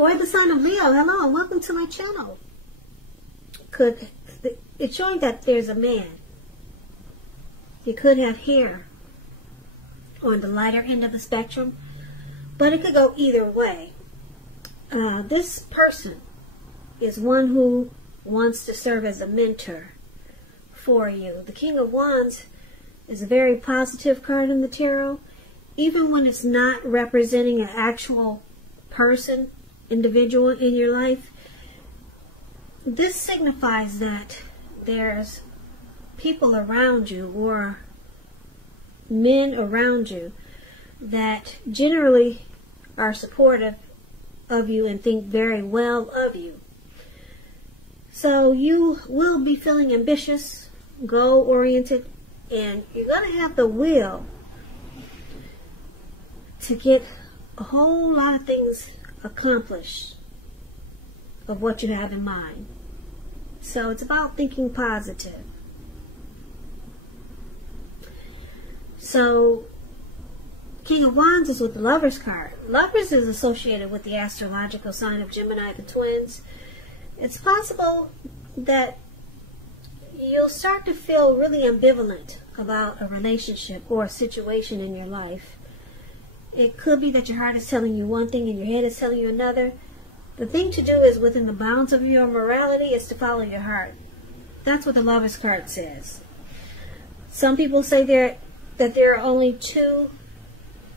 For the sign of Leo, hello and welcome to my channel. It's showing that there's a man. He could have hair on the lighter end of the spectrum, but it could go either way. This person is one who wants to serve as a mentor for you. The King of Wands is a very positive card in the tarot, even when it's not representing an actual person, individual in your life. This signifies that there's people around you or men around you that generally are supportive of you and think very well of you. So you will be feeling ambitious, goal-oriented, and you're going to have the will to get a whole lot of things accomplished of what you have in mind. So it's about thinking positive. So King of Wands is with the Lovers card. Lovers is associated with the astrological sign of Gemini, the twins. It's possible that you'll start to feel really ambivalent about a relationship or a situation in your life. It could be that your heart is telling you one thing and your head is telling you another. The thing to do is, within the bounds of your morality, is to follow your heart. That's what the Lovers card says. Some people say that there are only two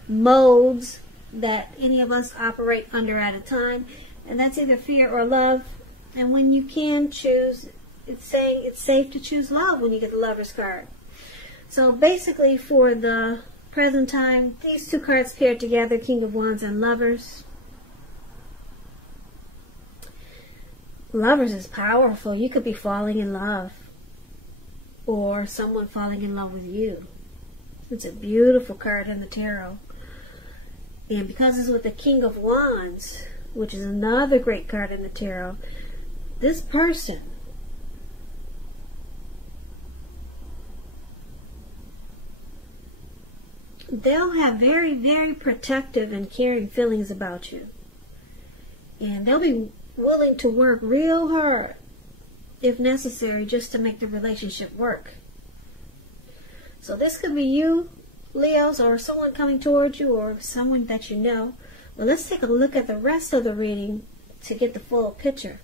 modes that any of us operate under at a time, and that's either fear or love. And when you can choose, it's saying it's safe to choose love when you get the Lovers card. So basically, for the present time, these two cards paired together, King of Wands and Lovers. Lovers is powerful. You could be falling in love, or someone falling in love with you. It's a beautiful card in the tarot. And because it's with the King of Wands, which is another great card in the tarot, this person they'll have very, very protective and caring feelings about you. And they'll be willing to work real hard, if necessary, just to make the relationship work. So this could be you, Leos, or someone coming towards you, or someone that you know. Well, let's take a look at the rest of the reading to get the full picture.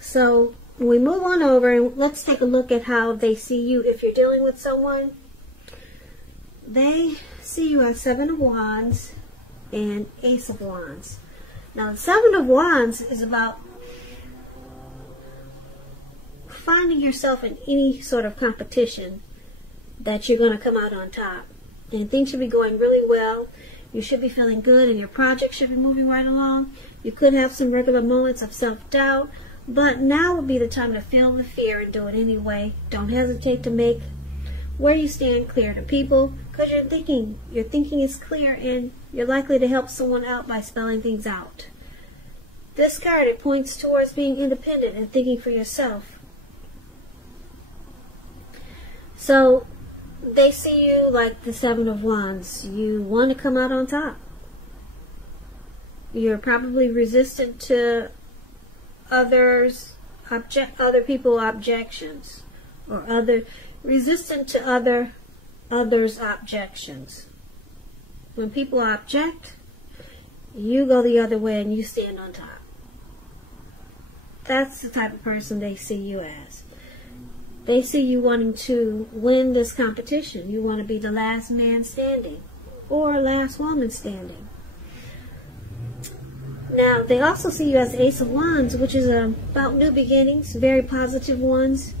So we move on over and let's take a look at how they see you. If you're dealing with someone, they see you as Seven of Wands and Ace of Wands. Now, the Seven of Wands is about finding yourself in any sort of competition that you're going to come out on top. And things should be going really well. You should be feeling good and your project should be moving right along. You could have some regular moments of self-doubt, but now would be the time to feel the fear and do it anyway. Don't hesitate to make where you stand clear to people, because your thinking is clear and you're likely to help someone out by spelling things out. This card, it points towards being independent and thinking for yourself. So they see you like the Seven of Wands. You want to come out on top. You're probably resistant to other people's objections, or resistant to others' objections. When people object, you go the other way and you stand on top. That's the type of person they see you as. They see you wanting to win this competition. You want to be the last man standing, or last woman standing. Now, they also see you as the Ace of Wands, which is about new beginnings, very positive ones.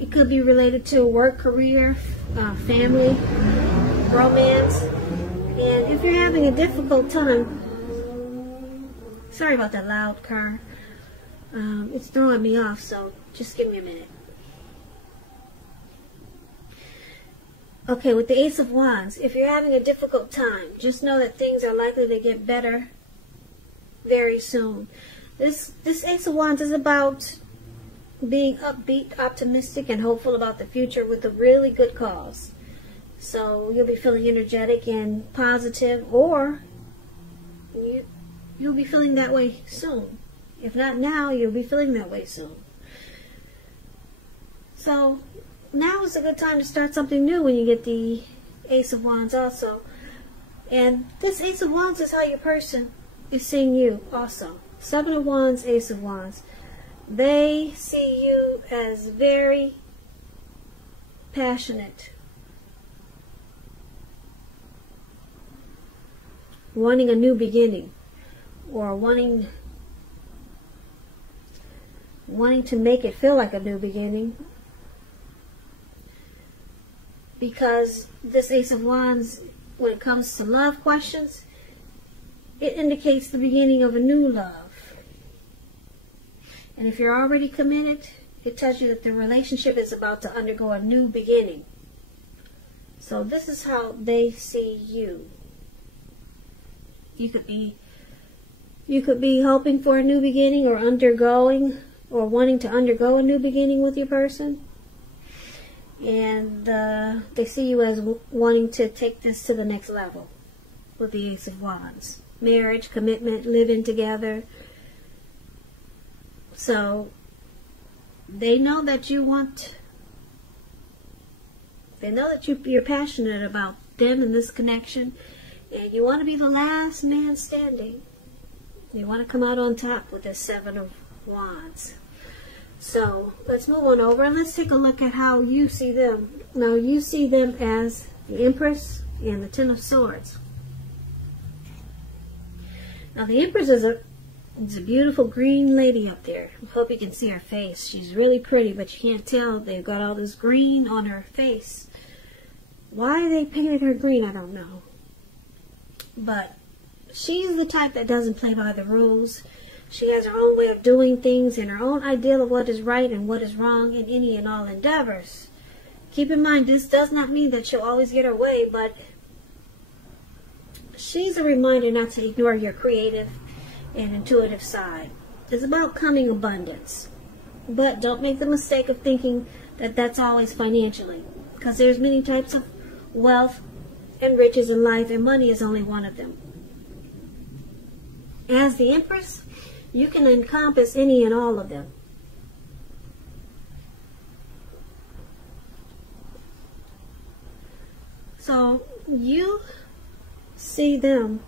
It could be related to work, career, family, romance. And if you're having a difficult time, sorry about that loud car. It's throwing me off, so just give me a minute. Okay, with the Ace of Wands, if you're having a difficult time, just know that things are likely to get better very soon. This Ace of Wands is about being upbeat, optimistic, and hopeful about the future with a really good cause. So you'll be feeling energetic and positive, or you'll be feeling that way soon. If not now, you'll be feeling that way soon. So now is a good time to start something new when you get the Ace of Wands also. And this Ace of Wands is how your person is seeing you also. Seven of Wands, Ace of Wands. They see you as very passionate, wanting a new beginning, or wanting to make it feel like a new beginning. Because this Ace of Wands, when it comes to love questions, it indicates the beginning of a new love. And if you're already committed, it tells you that the relationship is about to undergo a new beginning. So this is how they see you. You could be hoping for a new beginning, or undergoing, or wanting to undergo a new beginning with your person. And they see you as wanting to take this to the next level with the Ace of Wands. Marriage, commitment, living together. So they know that you're passionate about them and this connection, and you want to be the last man standing. You want to come out on top with this Seven of Wands. So let's move on over and let's take a look at how you see them. Now you see them as the Empress and the Ten of Swords. Now the Empress is a beautiful green lady up there. I hope you can see her face. She's really pretty, but you can't tell. They've got all this green on her face. Why they painted her green, I don't know. But she's the type that doesn't play by the rules. She has her own way of doing things and her own ideal of what is right and what is wrong in any and all endeavors. Keep in mind, this does not mean that she'll always get her way, but she's a reminder not to ignore your creative and intuitive side. It's about coming abundance. But don't make the mistake of thinking that that's always financially, because there's many types of wealth and riches in life, and money is only one of them. As the Empress, you can encompass any and all of them. So you see them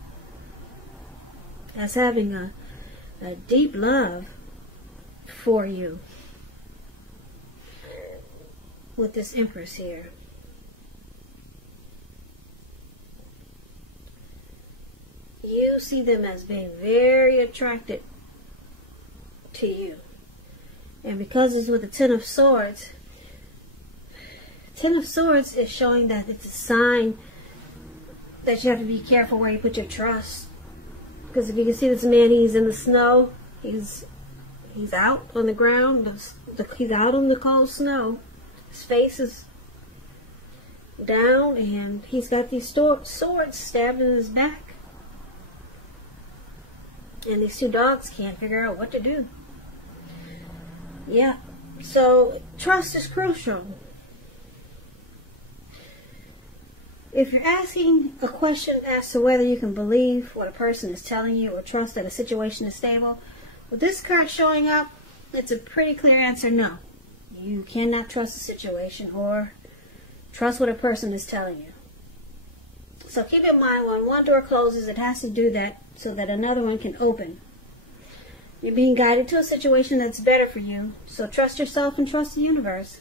as having a deep love for you with this Empress here. You see them as being very attracted to you. And because it's with the Ten of Swords is showing that it's a sign that you have to be careful where you put your trust. Because if you can see this man, he's in the snow. He's out on the ground. He's out on the cold snow. His face is down, and he's got these swords stabbed in his back. And these two dogs can't figure out what to do. Yeah, so trust is crucial. If you're asking a question as to whether you can believe what a person is telling you or trust that a situation is stable, with this card showing up, it's a pretty clear answer: no. You cannot trust the situation or trust what a person is telling you. So keep in mind, when one door closes, it has to do that so that another one can open. You're being guided to a situation that's better for you, so trust yourself and trust the universe.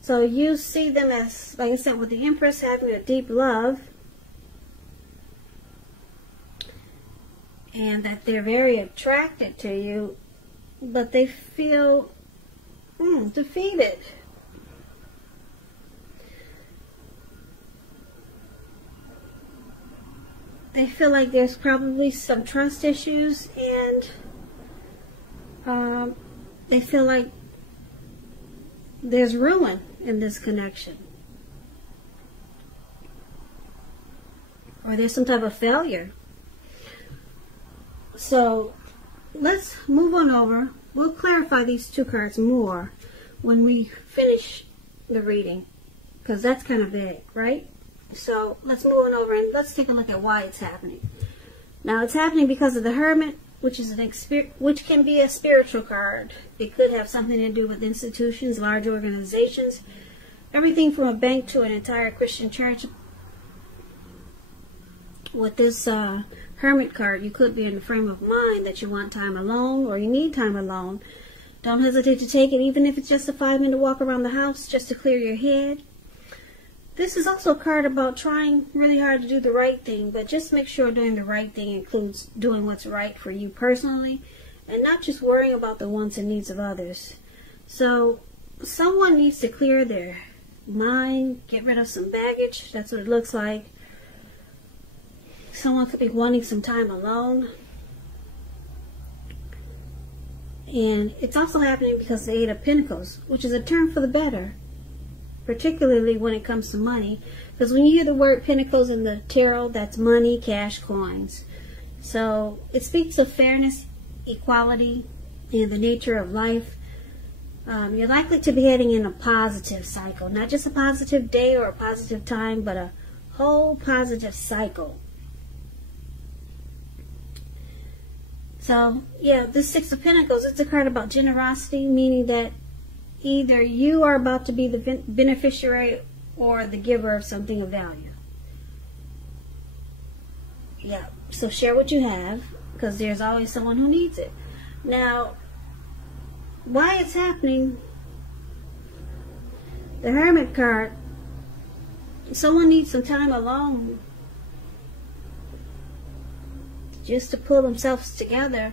So you see them as, like I said, with the Empress having a deep love, and that they're very attracted to you, but they feel defeated. They feel like there's probably some trust issues, and they feel like there's ruin in this connection, or there's some type of failure. So let's move on over. We'll clarify these two cards more when we finish the reading, because that's kind of vague, right? So let's move on over and let's take a look at why it's happening. Now it's happening because of the Hermit, which is which can be a spiritual card. It could have something to do with institutions, large organizations, everything from a bank to an entire Christian church. With this Hermit card, you could be in the frame of mind that you want time alone or you need time alone. Don't hesitate to take it, even if it's just a 5-minute walk around the house just to clear your head. This is also a card about trying really hard to do the right thing, but just make sure doing the right thing includes doing what's right for you personally and not just worrying about the wants and needs of others. So someone needs to clear their mind, get rid of some baggage. That's what it looks like. Someone could be wanting some time alone. And it's also happening because of the Eight of Pentacles, which is a turn for the better, particularly when it comes to money. Because when you hear the word Pentacles in the tarot, that's money, cash, coins. So it speaks of fairness, equality, and the nature of life. You're likely to be heading in a positive cycle. Not just a positive day or a positive time, but a whole positive cycle. So, yeah, this Six of Pentacles, it's a card about generosity, meaning that either you are about to be the beneficiary or the giver of something of value. Yeah, so share what you have, because there's always someone who needs it. Now, why it's happening, the Hermit card, someone needs some time alone just to pull themselves together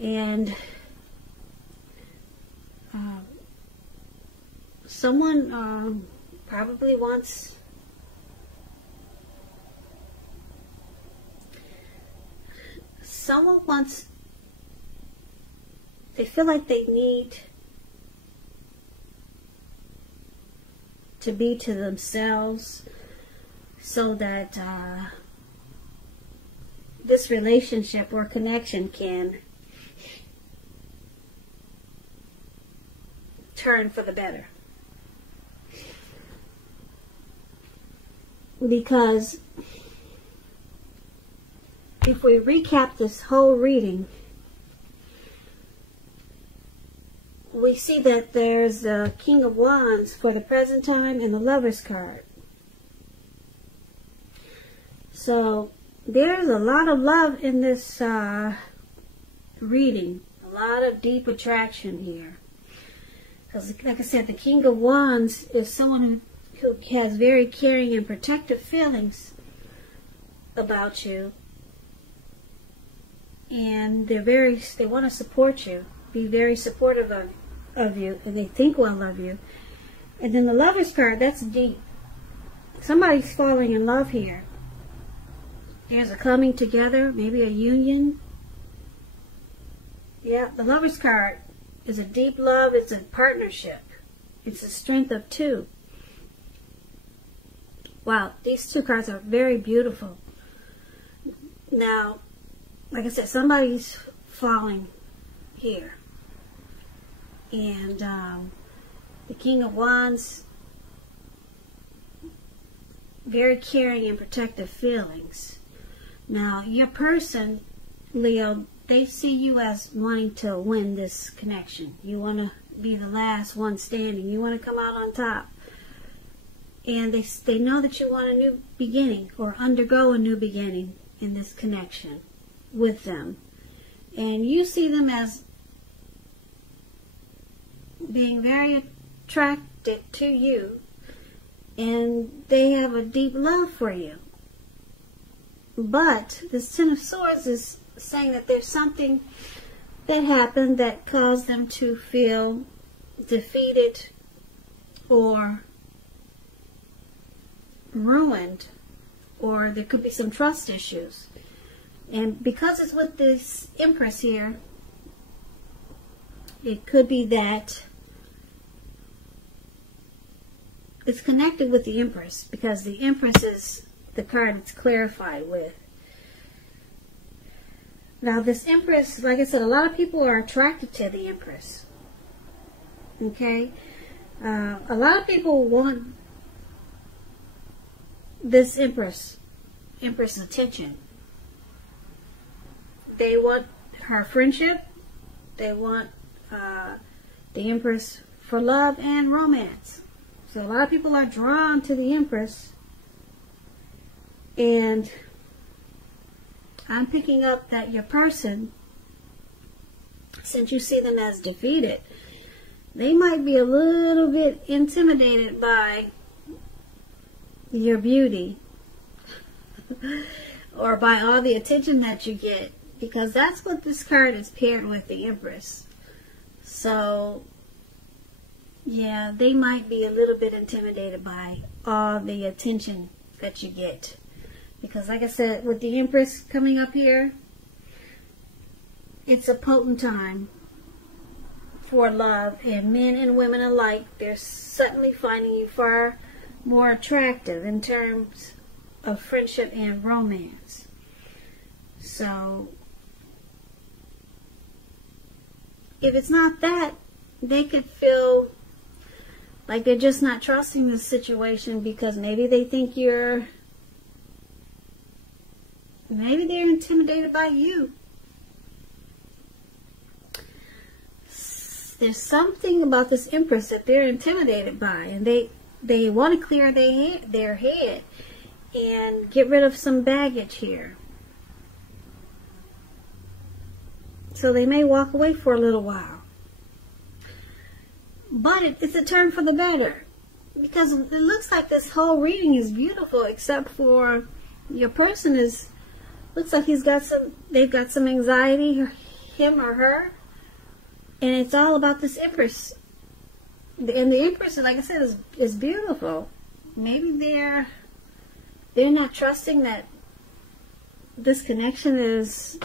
and someone probably wants they feel like they need to be to themselves so that this relationship or connection can turn for the better. Because if we recap this whole reading, we see that there's the King of Wands for the present time and the Lover's card. So there's a lot of love in this reading. A lot of deep attraction here. Because, like I said, the King of Wands is someone who has very caring and protective feelings about you. And they want to support you, be very supportive of you, and they think well of you. And then the Lover's card, that's deep. Somebody's falling in love here. There's a coming together, maybe a union. Yeah, the Lover's card is a deep love. It's a partnership. It's a strength of two. Wow, these two cards are very beautiful. Now, like I said, somebody's falling here. And the King of Wands, very caring and protective feelings. Now, your person, Leo, they see you as wanting to win this connection. You want to be the last one standing. You want to come out on top. And they know that you want a new beginning or undergo a new beginning in this connection with them. And you see them as being very attracted to you. And they have a deep love for you. But this Ten of Swords is saying that there's something that happened that caused them to feel defeated or ruined, or there could be some trust issues. And because it's with this Empress here, it could be that it's connected with the Empress, because the Empress is the card it's clarified with. Now this Empress, like I said, a lot of people are attracted to the Empress. Okay? A lot of people want this Empress's attention. They want her friendship. They want the Empress for love and romance. So a lot of people are drawn to the Empress. And I'm picking up that your person, since you see them as defeated, they might be a little bit intimidated by your beauty or by all the attention that you get, because that's what this card is paired with, the Empress. So yeah, they might be a little bit intimidated by all the attention that you get, because like I said, with the Empress coming up here, it's a potent time for love, and men and women alike, they're suddenly finding you far more attractive in terms of friendship and romance. So if it's not that, they could feel like they're just not trusting this situation, because maybe they think maybe they're intimidated by you. There's something about this Empress that they're intimidated by, and they want to clear their head and get rid of some baggage here. So they may walk away for a little while. But it's a turn for the better, because it looks like this whole reading is beautiful, except for your person looks like they've got some anxiety, him or her, and it's all about this Empress. And the Empress, like I said, is beautiful. Maybe they're not trusting that this connection is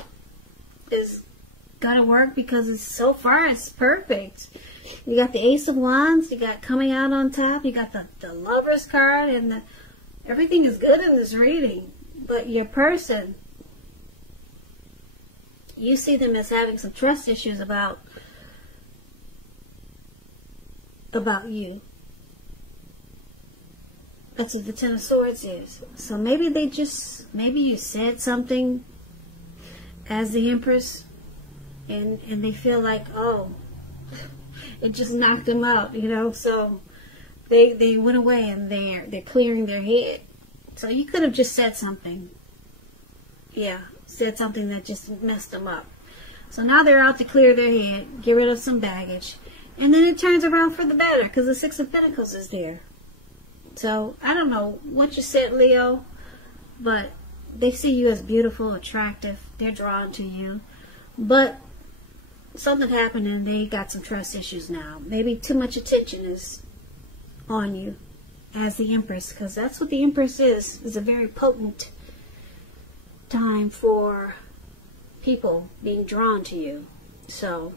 gonna work, because so far it's perfect. You got the Ace of Wands, you got coming out on top, you got the Lover's card, and everything is good in this reading. But your person, you see them as having some trust issues about you. That's what the Ten of Swords is. So maybe maybe you said something as the Empress, and they feel like, oh, it just knocked them out, you know. So they went away, and they're clearing their head. So you could have just said something. Yeah, said something that just messed them up. So now they're out to clear their head, get rid of some baggage, and then it turns around for the better, because the Six of Pentacles is there. So I don't know what you said, Leo, but they see you as beautiful, attractive. They're drawn to you. But something happened, and they got some trust issues now. Maybe too much attention is on you as the Empress, because that's what the Empress is a very potent time for people being drawn to you. So